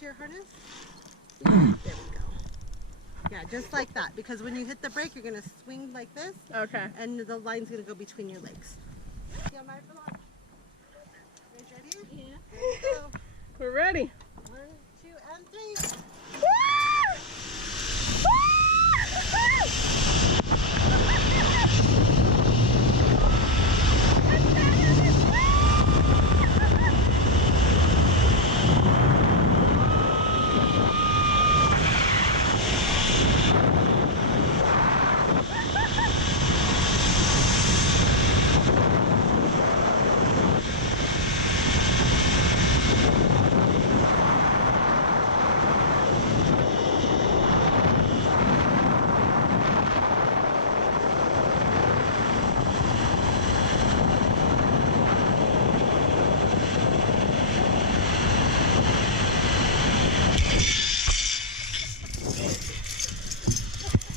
into your harness. There we go. Yeah, just like that. Because when you hit the brake, you're going to swing like this. Okay. And the line's going to go between your legs. Stand by for launch. You guys ready? Yeah. Let's go. We're ready. 1, 2, and 3.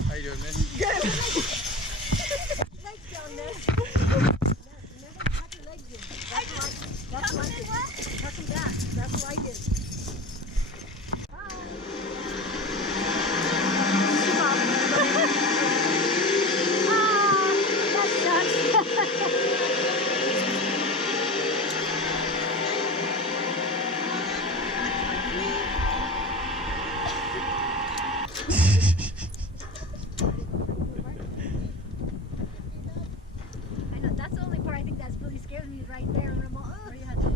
How you doing, man? Good. Legs down there. Remember, tuck your legs in. That's what I did. Tuck them back. That's what I did. That's the only part I think that's really scares me is right there. And I'm all, Where you had to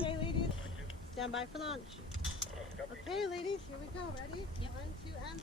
Okay, ladies. Stand by for launch. Okay, ladies, here we go. Ready? Yep. 1, 2, and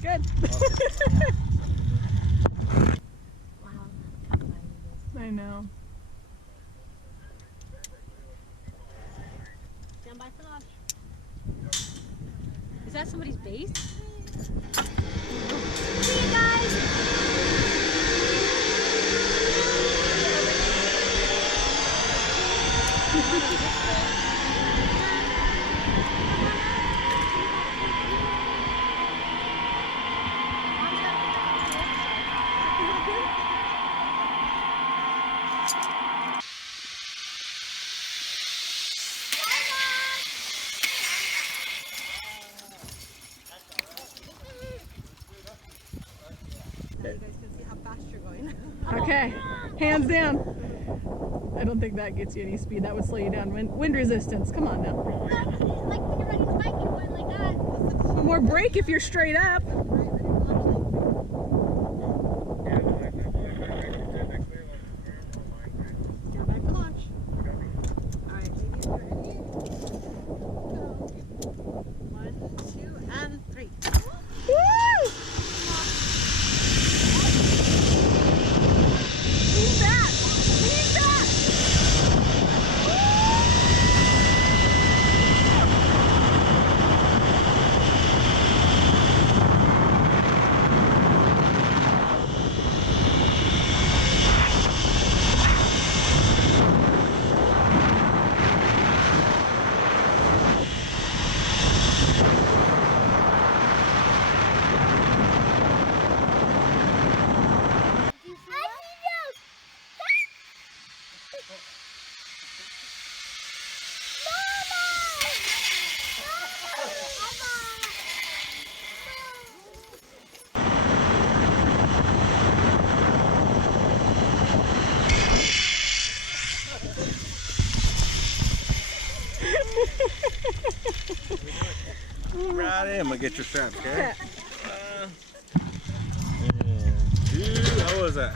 Good. wow. I know. Stand by for launch. Is that somebody's base? See you guys! Now you guys can see how fast you're going. Okay, hands down. I don't think that gets you any speed. That would slow you down. Wind resistance. Come on now. Like when you're riding a bike, you're going like that. More brake if you're straight up. Stand by for launch. Alright, ladies, you ready? Go. 1, 2, and 3. Woo! Lean back! Lean back! Right in. I'm gonna get your straps, okay? Yeah. And 2. How was that?